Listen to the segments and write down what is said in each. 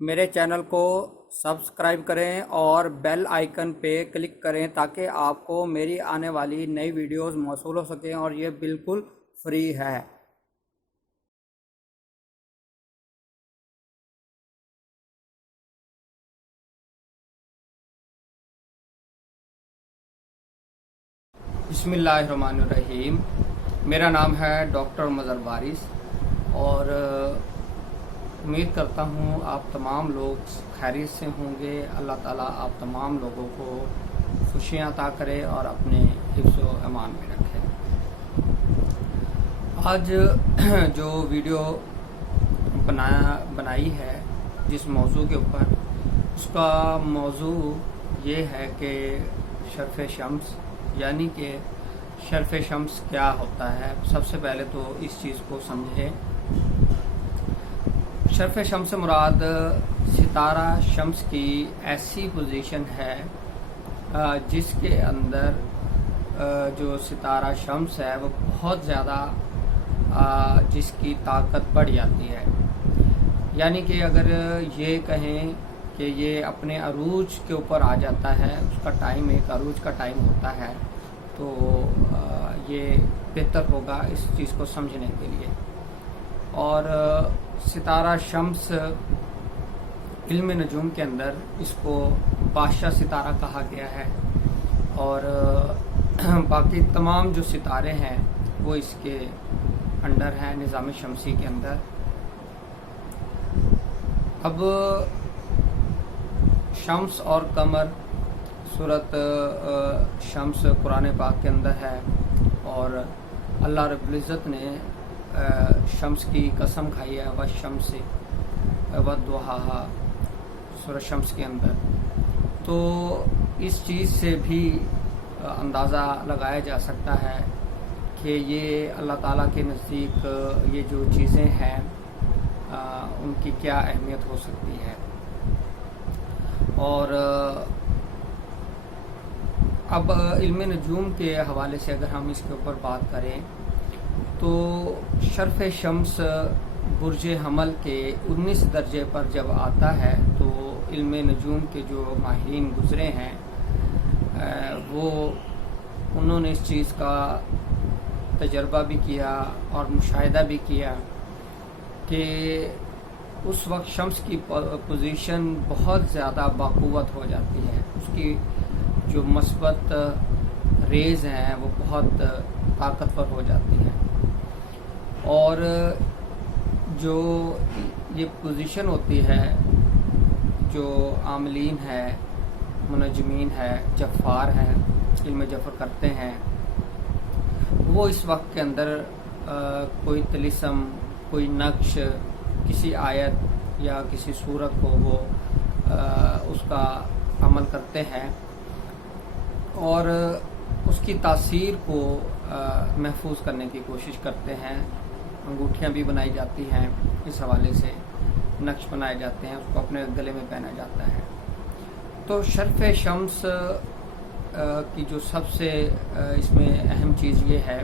میرے چینل کو سبسکرائب کریں اور بیل آئیکن پہ کلک کریں تاکہ آپ کو میری آنے والی نئی ویڈیوز موصول ہو سکیں، اور یہ بالکل فری ہے۔ بسم اللہ الرحمن الرحیم۔ میرا نام ہے ڈاکٹر مظہر وارث، اور امید کرتا ہوں آپ تمام لوگ خیریت سے ہوں گے۔ اللہ تعالیٰ آپ تمام لوگوں کو خوشیاں عطا کرے اور اپنے حفظ و امان میں رکھے۔ آج جو ویڈیو بنائی ہے جس موضوع کے اوپر، اس کا موضوع یہ ہے کہ شرف شمس، یعنی کہ شرف شمس کیا ہوتا ہے۔ سب سے پہلے تو اس چیز کو سمجھیں۔ شرف شمس سے مراد ستارہ شمس کی ایسی پوزیشن ہے جس کے اندر جو ستارہ شمس ہے وہ بہت زیادہ جس کی طاقت بڑھ جاتی ہے۔ یعنی کہ اگر یہ کہیں کہ یہ اپنے عروج کے اوپر آ جاتا ہے، اس کا ٹائم ایک عروج کا ٹائم ہوتا ہے، تو یہ بہتر ہوگا اس چیز کو سمجھنے کے لیے۔ اور ستارہ شمس علم نجوم کے اندر اس کو بادشاہ ستارہ کہا گیا ہے، اور باقی تمام جو ستارے ہیں وہ اس کے انڈر ہیں، نظام شمسی کے اندر۔ اب شمس اور قمر، سورۃ شمس قرآن پاک کے اندر ہے، اور اللہ رب العزت نے شمس کی قسم کھائی ہے، والشمس وضحاہا، سورۃ شمس کے اندر۔ تو اس چیز سے بھی اندازہ لگایا جا سکتا ہے کہ یہ اللہ تعالیٰ کے نزدیک یہ جو چیزیں ہیں ان کی کیا اہمیت ہو سکتی ہے۔ اور اب علم نجوم کے حوالے سے اگر ہم اس کے اوپر بات کریں تو شرف شمس برج حمل کے 19 درجے پر جب آتا ہے تو علم نجوم کے جو ماہرین گزرے ہیں انہوں نے اس چیز کا تجربہ بھی کیا اور مشاہدہ بھی کیا کہ اس وقت شمس کی پوزیشن بہت زیادہ باقوت ہو جاتی ہے، اس کی جو مثبت ریز ہیں وہ بہت طاقتور ہو جاتی ہیں، اور جو یہ پوزیشن ہوتی ہے، جو عاملین ہے، منجمین ہے، جفار ہیں، علم جفر کرتے ہیں، وہ اس وقت کے اندر کوئی طلسم، کوئی نقش، کسی آیت یا کسی صورت کو وہ اس کا عمل کرتے ہیں، اور اس کی تاثیر کو محفوظ کرنے کی کوشش کرتے ہیں۔ انگوٹھیاں بھی بنائی جاتی ہیں، اس حوالے سے نقش بنائے جاتے ہیں، اس کو اپنے گلے میں پہنا جاتا ہے۔ تو شرف شمس کی جو سب سے اس میں اہم چیز یہ ہے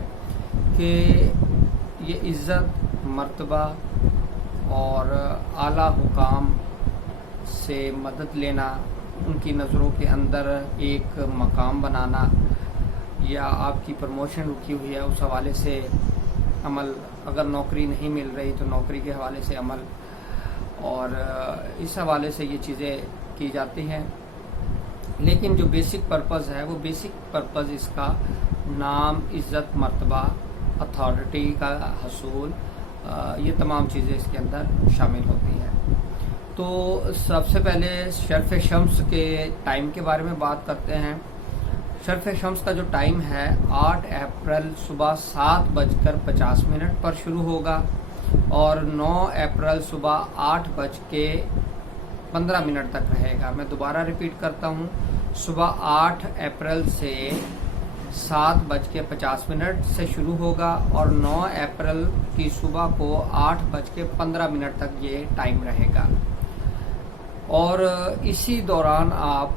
کہ یہ عزت، مرتبہ اور اعلیٰ حکام سے مدد لینا، ان کی نظروں کے اندر ایک مقام بنانا، یا آپ کی پروموشن رکی ہوئی ہے اس حوالے سے عمل، اگر نوکری نہیں مل رہی تو نوکری کے حوالے سے عمل، اور اس حوالے سے یہ چیزیں کی جاتی ہیں۔ لیکن جو بیسک پرپز ہے، وہ بیسک پرپز اس کا نام، عزت، مرتبہ، اتھارٹی کا حصول، یہ تمام چیزیں اس کے اندر شامل ہوتی ہیں۔ تو سب سے پہلے شرف شمس کے ٹائم کے بارے میں بات کرتے ہیں۔ شرف شمس کا جو ٹائم ہے 8 اپریل صبح 7:50 پر شروع ہوگا، اور 9 اپریل صبح 8:15 تک رہے گا۔ میں دوبارہ ریپیٹ کرتا ہوں، صبح 8 اپریل سے 7:50 سے شروع ہوگا، اور 9 اپریل کی صبح کو 8:15 تک یہ ٹائم رہے گا۔ اور اسی دوران آپ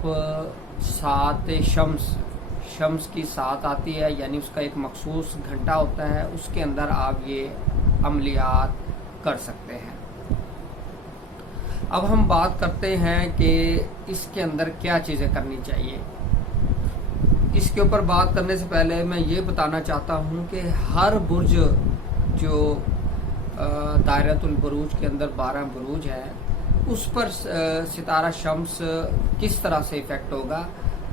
سات شمس کی سات آتی ہے، یعنی اس کا ایک مخصوص گھنٹہ ہوتا ہے، اس کے اندر آپ یہ عملیات کر سکتے ہیں۔ اب ہم بات کرتے ہیں کہ اس کے اندر کیا چیزیں کرنی چاہیے. اس کے اوپر بات کرنے سے پہلے میں یہ بتانا چاہتا ہوں کہ ہر برج جو دائرۃ البروج کے اندر 12 بروج ہے اس پر ستارہ شمس کس طرح سے ایفیکٹ ہوگا.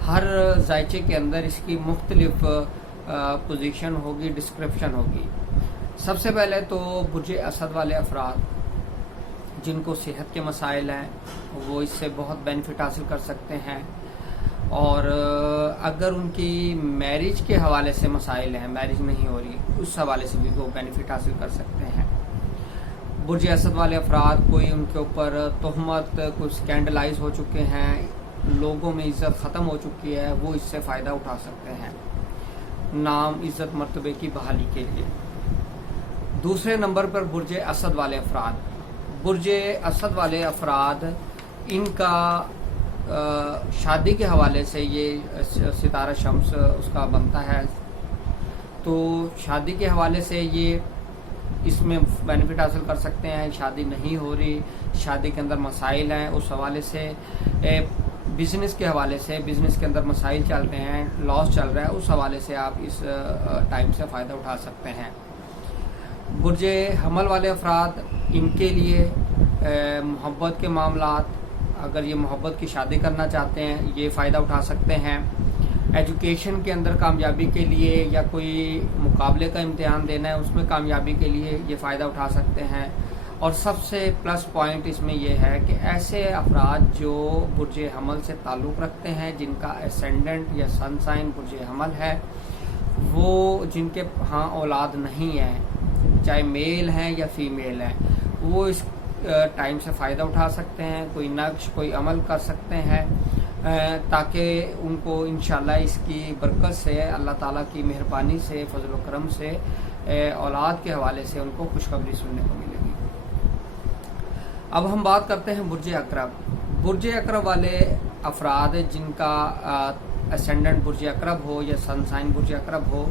ہر ذائچے کے اندر اس کی مختلف پوزیشن ہوگی، ڈسکرپشن ہوگی. سب سے پہلے تو برج اسد والے افراد جن کو صحت کے مسائل ہیں وہ اس سے بہت بینیفٹ حاصل کر سکتے ہیں، اور اگر ان کی میرج کے حوالے سے مسائل ہیں، میرج نہیں ہو رہی، اس حوالے سے بھی وہ بینیفٹ حاصل کر سکتے ہیں. برج اسد والے افراد کوئی ان کے اوپر تہمت، کوئی اسکینڈلائز ہو چکے ہیں، لوگوں میں عزت ختم ہو چکی ہے، وہ اس سے فائدہ اٹھا سکتے ہیں نام، عزت، مرتبے کی بحالی کے لیے. دوسرے نمبر پر برج اسد والے افراد. برج اسد والے افراد ان کا شادی کے حوالے سے یہ ستارہ شمس اس کا بنتا ہے، تو شادی کے حوالے سے یہ اس میں بینیفٹ حاصل کر سکتے ہیں. شادی نہیں ہو رہی، شادی کے اندر مسائل ہیں، اس حوالے سے بزنس کے حوالے سے، بزنس کے اندر مسائل چل رہے ہیں، لاس چل رہا ہے، اس حوالے سے آپ اس ٹائم سے فائدہ اٹھا سکتے ہیں. برج حمل والے افراد، ان کے لیے محبت کے معاملات، اگر یہ محبت کی شادی کرنا چاہتے ہیں یہ فائدہ اٹھا سکتے ہیں. ایجوکیشن کے اندر کامیابی کے لیے یا کوئی مقابلے کا امتحان دینا ہے اس میں کامیابی کے لیے یہ فائدہ اٹھا سکتے ہیں. اور سب سے پلس پوائنٹ اس میں یہ ہے کہ ایسے افراد جو برج حمل سے تعلق رکھتے ہیں، جن کا اسینڈنٹ یا سن سائن برج حمل ہے، وہ جن کے ہاں اولاد نہیں ہے، چاہے میل ہیں یا فیمیل ہیں، وہ اس ٹائم سے فائدہ اٹھا سکتے ہیں، کوئی نقش، کوئی عمل کر سکتے ہیں، تاکہ ان کو انشاءاللہ اس کی برکت سے، اللہ تعالیٰ کی مہربانی سے، فضل و کرم سے اولاد کے حوالے سے ان کو خوشخبری سننے کو ملے گی. اب ہم بات کرتے ہیں برج عقرب. برج عقرب والے افراد جن کا اسینڈنٹ برج عقرب ہو یا سن سائن برج عقرب ہو،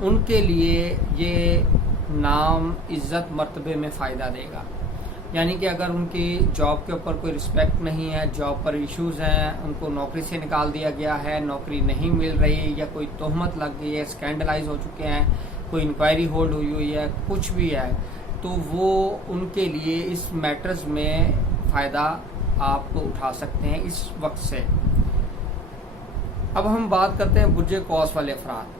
ان کے لیے یہ نام، عزت، مرتبے میں فائدہ دے گا. یعنی کہ اگر ان کی جاب کے اوپر کوئی رسپیکٹ نہیں ہے، جاب پر ایشوز ہیں، ان کو نوکری سے نکال دیا گیا ہے، نوکری نہیں مل رہی، یا کوئی تہمت لگ گئی ہے، اسکینڈلائز ہو چکے ہیں، کوئی انکوائری ہولڈ ہوئی ہے، کچھ بھی ہے، تو وہ ان کے لیے اس میٹرز میں فائدہ آپ اٹھا سکتے ہیں اس وقت سے. اب ہم بات کرتے ہیں برج قوس والے افراد.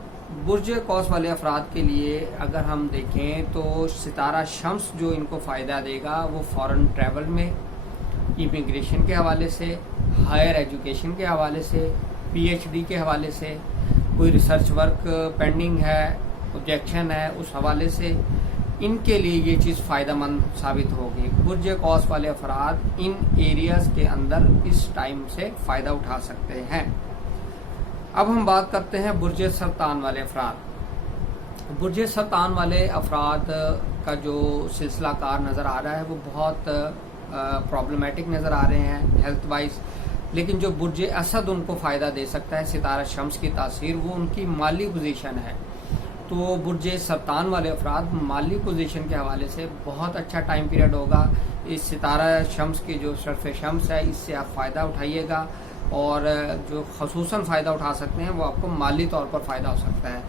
برج قوس والے افراد کے لیے اگر ہم دیکھیں تو ستارہ شمس جو ان کو فائدہ دے گا وہ فارن ٹریول میں، امیگریشن کے حوالے سے، ہائر ایجوکیشن کے حوالے سے، پی ایچ ڈی کے حوالے سے، کوئی ریسرچ ورک پینڈنگ ہے، آبجیکشن ہے، اس حوالے سے ان کے لیے یہ چیز فائدہ مند ثابت ہوگی. برج قوس والے افراد ان ایریاز کے اندر اس ٹائم سے فائدہ اٹھا سکتے ہیں. اب ہم بات کرتے ہیں برج سرطان والے افراد. برج سرطان والے افراد کا جو سلسلہ کار نظر آ رہا ہے وہ بہت پرابلمیٹک نظر آ رہے ہیں ہیلتھ وائز، لیکن جو برج اسد ان کو فائدہ دے سکتا ہے ستارہ شمس کی تاثیر، وہ ان کی مالی پوزیشن ہے. تو برج سرطان والے افراد مالی پوزیشن کے حوالے سے بہت اچھا ٹائم پیریڈ ہوگا. اس ستارہ شمس کی جو شرف شمس ہے اس سے آپ فائدہ اٹھائیے گا، اور جو خصوصاً فائدہ اٹھا سکتے ہیں وہ آپ کو مالی طور پر فائدہ ہو سکتا ہے.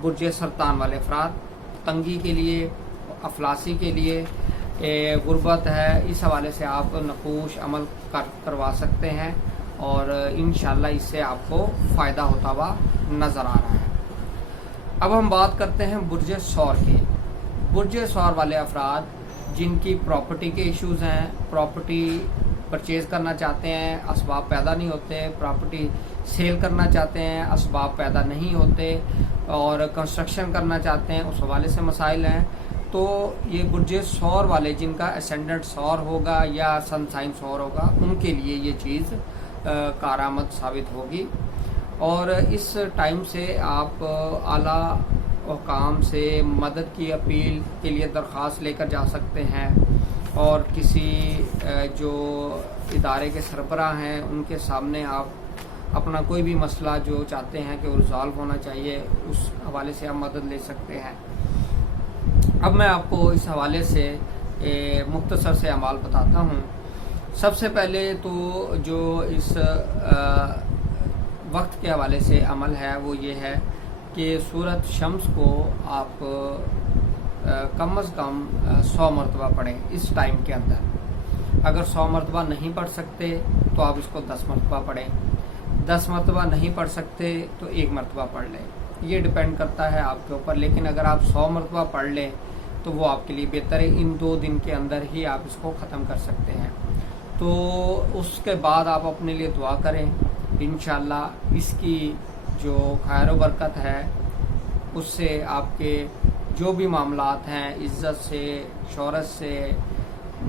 برج سرطان والے افراد تنگی کے لیے، افلاسی کے لیے، غربت ہے، اس حوالے سے آپ نقوش عمل کروا سکتے ہیں، اور انشاءاللہ اس سے آپ کو فائدہ ہوتا ہوا نظر آ رہا ہے. اب ہم بات کرتے ہیں برج ثور کی. برج ثور والے افراد جن کی پراپرٹی کے ایشوز ہیں، پراپرٹی پرچیز کرنا چاہتے ہیں، اسباب پیدا نہیں ہوتے، پراپرٹی سیل کرنا چاہتے ہیں، اسباب پیدا نہیں ہوتے، اور کنسٹرکشن کرنا چاہتے ہیں، اس حوالے سے مسائل ہیں، تو یہ برج ثور والے جن کا اسینڈنٹ ثور ہوگا یا سن سائن ثور ہوگا ان کے لیے یہ چیز کارآمد ثابت ہوگی. اور اس ٹائم سے آپ اعلیٰ حکام سے مدد کی اپیل کے لیے درخواست لے کر جا سکتے ہیں، اور کسی جو ادارے کے سربراہ ہیں ان کے سامنے آپ اپنا کوئی بھی مسئلہ جو چاہتے ہیں کہ وہ ریزالو ہونا چاہیے اس حوالے سے آپ مدد لے سکتے ہیں. اب میں آپ کو اس حوالے سے مختصر سے اعمال بتاتا ہوں. سب سے پہلے تو جو اس وقت کے حوالے سے عمل ہے وہ یہ ہے کہ سورۃ شمس کو آپ کم از کم 100 مرتبہ پڑھیں اس ٹائم کے اندر۔ اگر 100 مرتبہ نہیں پڑھ سکتے تو آپ اس کو 10 مرتبہ پڑھیں، 10 مرتبہ نہیں پڑھ سکتے تو 1 مرتبہ پڑھ لیں، یہ ڈیپینڈ کرتا ہے آپ کے اوپر۔ لیکن اگر آپ 100 مرتبہ پڑھ لیں تو وہ آپ کے لیے بہتر ہے، ان 2 دن کے اندر ہی آپ اس کو ختم کر سکتے ہیں۔ تو اس کے بعد آپ اپنے لیے دعا کریں، انشاءاللہ اس کی جو خیر و برکت ہے اس سے آپ کے جو بھی معاملات ہیں عزت سے شہرت سے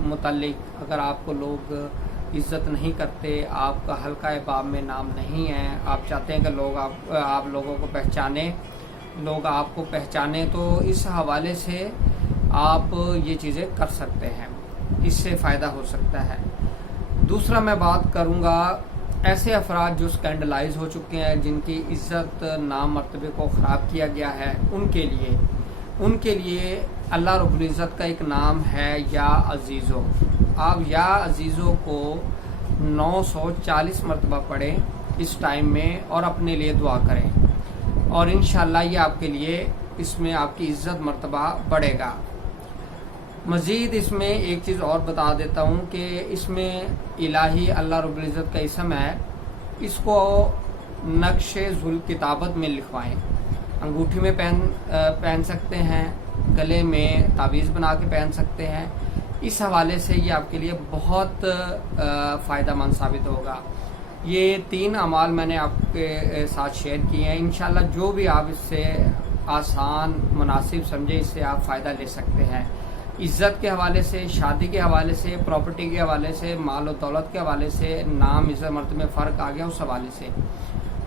متعلق، اگر آپ کو لوگ عزت نہیں کرتے، آپ کا حلقہ باب میں نام نہیں ہے، آپ چاہتے ہیں کہ لوگ آپ لوگوں کو پہچانیں، لوگ آپ کو پہچانیں، تو اس حوالے سے آپ یہ چیزیں کر سکتے ہیں، اس سے فائدہ ہو سکتا ہے۔ دوسرا میں بات کروں گا ایسے افراد جو اسکینڈلائز ہو چکے ہیں، جن کی عزت نام مرتبے کو خراب کیا گیا ہے، ان کے لیے اللہ رب العزت کا ایک نام ہے یا عزیزو۔ آپ یا عزیزو کو 940 مرتبہ پڑھیں اس ٹائم میں اور اپنے لیے دعا کریں، اور انشاءاللہ یہ آپ کے لیے اس میں آپ کی عزت مرتبہ بڑھے گا۔ مزید اس میں ایک چیز اور بتا دیتا ہوں کہ اس میں الہی اللہ رب العزت کا اسم ہے، اس کو نقش ذوالکتابت میں لکھوائیں، انگوٹھی میں پہن سکتے ہیں، گلے میں تعویذ بنا کے پہن سکتے ہیں۔ اس حوالے سے یہ آپ کے لیے بہت فائدہ مند ثابت ہوگا۔ یہ 3 اعمال میں نے آپ کے ساتھ شیئر کیے ہیں، انشاءاللہ جو بھی آپ اس سے آسان مناسب سمجھے اس سے آپ فائدہ لے سکتے ہیں۔ عزت کے حوالے سے، شادی کے حوالے سے، پراپرٹی کے حوالے سے، مال و دولت کے حوالے سے، نام عزت مرتبے میں فرق آ گیا اس حوالے سے۔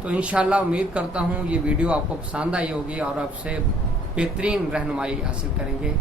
تو انشاءاللہ امید کرتا ہوں یہ ویڈیو آپ کو پسند آئی ہوگی اور آپ سے بہترین رہنمائی حاصل کریں گے۔